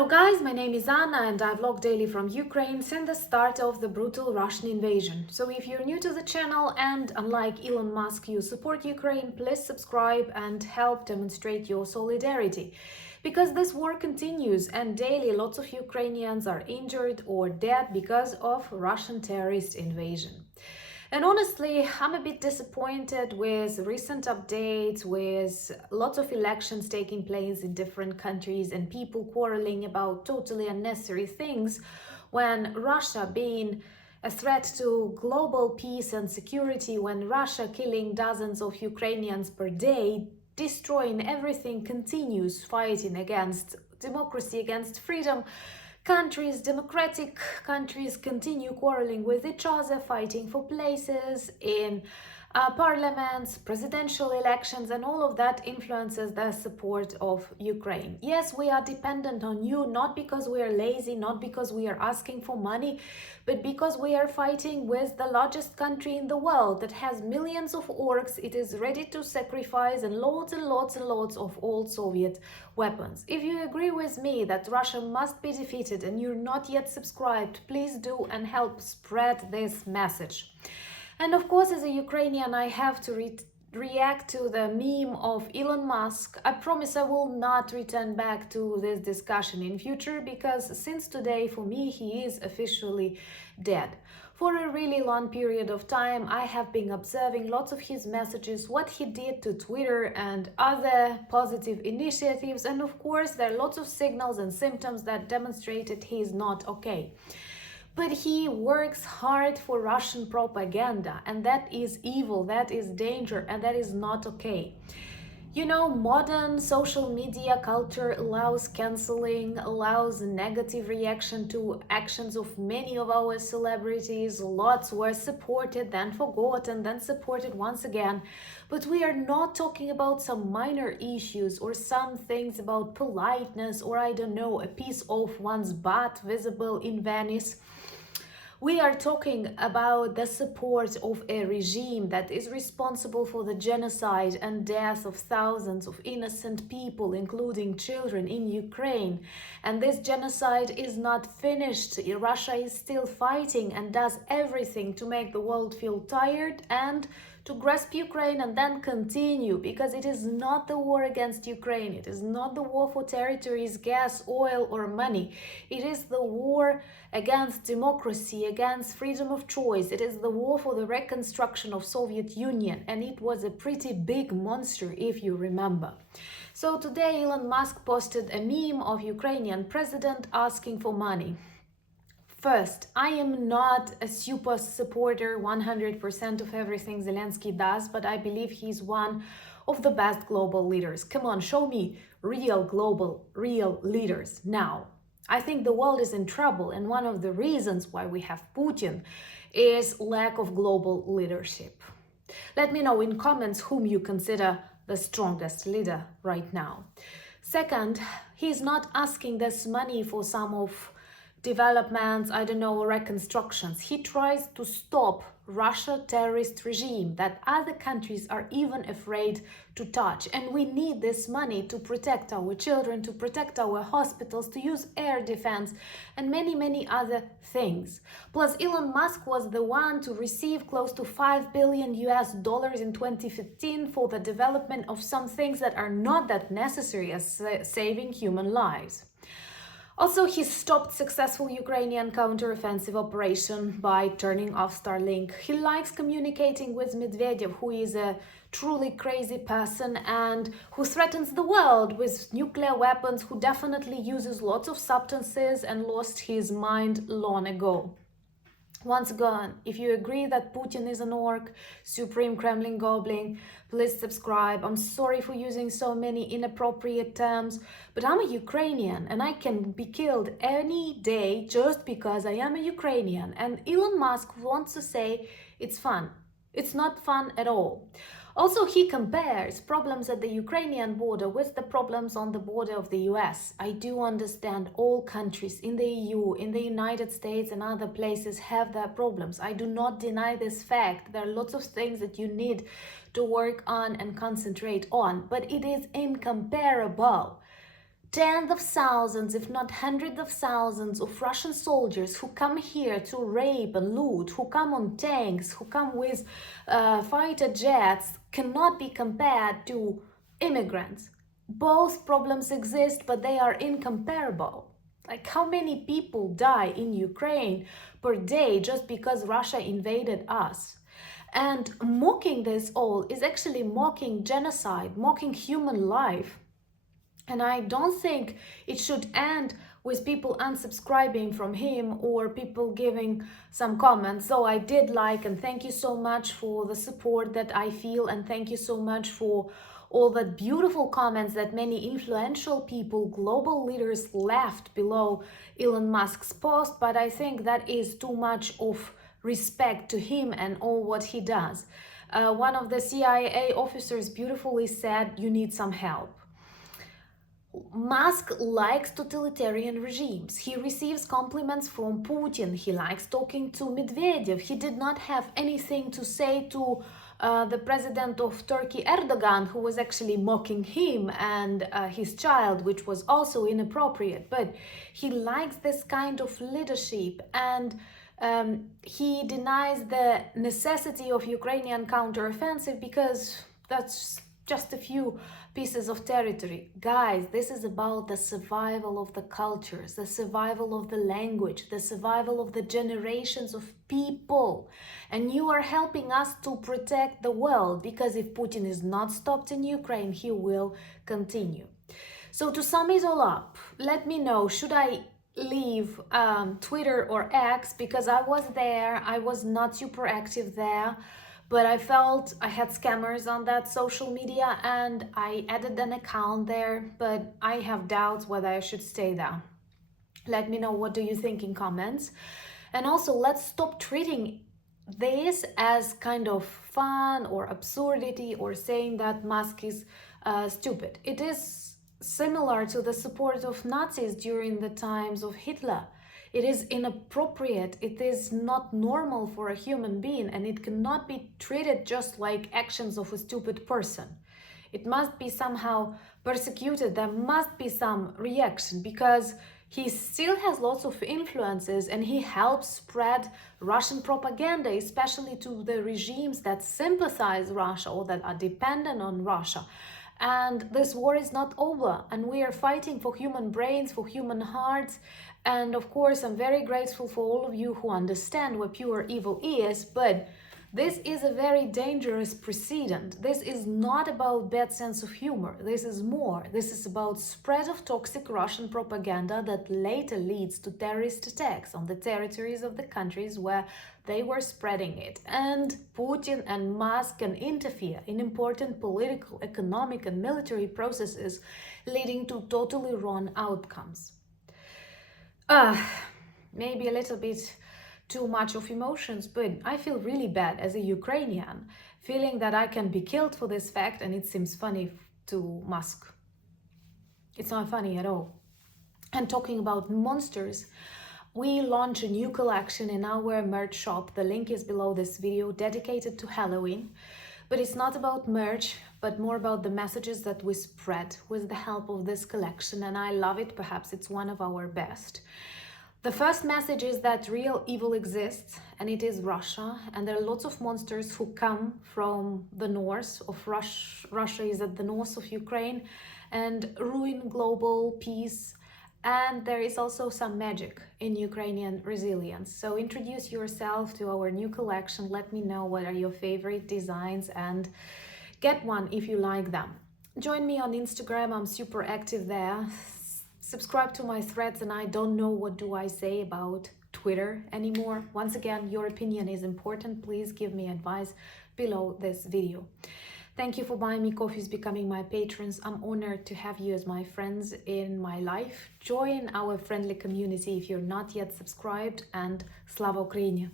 Hello guys, my name is Anna and I vlog daily from Ukraine since the start of the brutal Russian invasion. So if you're new to the channel and unlike Elon Musk you support Ukraine, please subscribe and help demonstrate your solidarity. Because this war continues and daily lots of Ukrainians are injured or dead because of Russian terrorist invasion. And honestly, I'm a bit disappointed with recent updates, with lots of elections taking place in different countries and people quarreling about totally unnecessary things, when Russia being a threat to global peace and security, when Russia killing dozens of Ukrainians per day, destroying everything, continues fighting against democracy, against freedom. Democratic countries continue quarreling with each other, fighting for places in parliaments, presidential elections, and all of that influences the support of Ukraine. Yes, we are dependent on you, not because we are lazy, not because we are asking for money, but because we are fighting with the largest country in the world that has millions of orcs. It is ready to sacrifice and lots and lots and lots of old Soviet weapons. If you agree with me that Russia must be defeated and you're not yet subscribed, please do and help spread this message. And of course, as a Ukrainian, I have to react to the meme of Elon Musk. I promise I will not return back to this discussion in future, because since today, for me, he is officially dead. For a really long period of time, I have been observing lots of his messages, what he did to Twitter and other positive initiatives. And of course, there are lots of signals and symptoms that demonstrated he is not okay. But he works hard for Russian propaganda, and that is evil, that is danger, and that is not okay. You know, modern social media culture allows canceling, allows negative reaction to actions of many of our celebrities. Lots were supported, then forgotten, then supported once again. But we are not talking about some minor issues or some things about politeness or, I don't know, a piece of one's butt visible in Venice. We are talking about the support of a regime that is responsible for the genocide and death of thousands of innocent people, including children, in Ukraine. And this genocide is not finished. Russia is still fighting and does everything to make the world feel tired and to grasp Ukraine and then continue, because it is not the war against Ukraine. It is not the war for territories, gas, oil, or money. It is the war against democracy, against freedom of choice. It is the war for the reconstruction of Soviet Union, and it was a pretty big monster, if you remember. So today Elon Musk posted a meme of Ukrainian president asking for money. First, I am not a super supporter 100% of everything Zelenskyy does, but I believe he's one of the best global leaders. Come on, show me real global, real leaders now. I think the world is in trouble, and one of the reasons why we have Putin is lack of global leadership. Let me know in comments whom you consider the strongest leader right now. Second, he's not asking this money for some of developments, I don't know, reconstructions. He tries to stop Russia terrorist regime that other countries are even afraid to touch. And we need this money to protect our children, to protect our hospitals, to use air defense, and many, many other things. Plus, Elon Musk was the one to receive close to $5 billion in 2015 for the development of some things that are not that necessary as saving human lives. Also, he stopped successful Ukrainian counter-offensive operation by turning off Starlink. He likes communicating with Medvedev, who is a truly crazy person and who threatens the world with nuclear weapons, who definitely uses lots of substances and lost his mind long ago. Once again, if you agree that Putin is an orc, Supreme Kremlin Goblin, please subscribe. I'm sorry for using so many inappropriate terms, but I'm a Ukrainian and I can be killed any day just because I am a Ukrainian. And Elon Musk wants to say it's fun. It's not fun at all. Also, he compares problems at the Ukrainian border with the problems on the border of the US. I do understand all countries in the EU, in the United States and other places have their problems. I do not deny this fact. There are lots of things that you need to work on and concentrate on, but it is incomparable tens of thousands, if not hundreds of thousands of Russian soldiers who come here to rape and loot, who come on tanks, who come with fighter jets, cannot be compared to immigrants. Both problems exist, but they are incomparable. Like, how many people die in Ukraine per day just because Russia invaded us? And mocking this all is actually mocking genocide, mocking human life. And I don't think it should end with people unsubscribing from him or people giving some comments. So I did like, and thank you so much for the support that I feel, and thank you so much for all the beautiful comments that many influential people, global leaders left below Elon Musk's post. But I think that is too much of respect to him and all what he does. One of the CIA officers beautifully said, "You need some help." Musk likes totalitarian regimes. He receives compliments from Putin. He likes talking to Medvedev. He did not have anything to say to the president of Turkey, Erdogan, who was actually mocking him and his child, which was also inappropriate. But he likes this kind of leadership, and he denies the necessity of Ukrainian counteroffensive because that's just a few pieces of territory. Guys, this is about the survival of the cultures, the survival of the language, the survival of the generations of people. And you are helping us to protect the world, because if Putin is not stopped in Ukraine, he will continue. So to sum it all up, let me know, should I leave Twitter or X? Because I was there, I was not super active there, but I felt I had scammers on that social media and I added an account there, but I have doubts whether I should stay there. Let me know, what do you think in comments? And also, let's stop treating this as kind of fun or absurdity, or saying that Musk is stupid. It is similar to the support of Nazis during the times of Hitler. It is inappropriate, it is not normal for a human being, and it cannot be treated just like actions of a stupid person. It must be somehow persecuted, there must be some reaction, because he still has lots of influences and he helps spread Russian propaganda, especially to the regimes that sympathize Russia or that are dependent on Russia. And this war is not over, and we are fighting for human brains, for human hearts. And of course, I'm very grateful for all of you who understand what pure evil is, but this is a very dangerous precedent. This is not about bad sense of humor. This is more. This is about spread of toxic Russian propaganda that later leads to terrorist attacks on the territories of the countries where they were spreading it. And Putin and Musk can interfere in important political, economic, and military processes, leading to totally wrong outcomes. Maybe a little bit too much of emotions, but I feel really bad as a Ukrainian, feeling that I can be killed for this fact, and it seems funny to Musk. It's not funny at all. And talking about monsters, we launch a new collection in our merch shop. The link is below this video, dedicated to Halloween. But it's not about merch, but more about the messages that we spread with the help of this collection, and I love it. Perhaps it's one of our best. The first message is that real evil exists, and it is Russia, and there are lots of monsters who come from the north of Russia. Russia is at the north of Ukraine, and ruin global peace. And there is also some magic in Ukrainian resilience. So introduce yourself to our new collection. Let me know what are your favorite designs and get one if you like them. Join me on Instagram, I'm super active there. Subscribe to my threads, and I don't know what do I say about Twitter anymore. Once again, your opinion is important. Please give me advice below this video. Thank you for buying me coffees, becoming my patrons. I'm honored to have you as my friends in my life. Join our friendly community if you're not yet subscribed, and Slava Ukraini!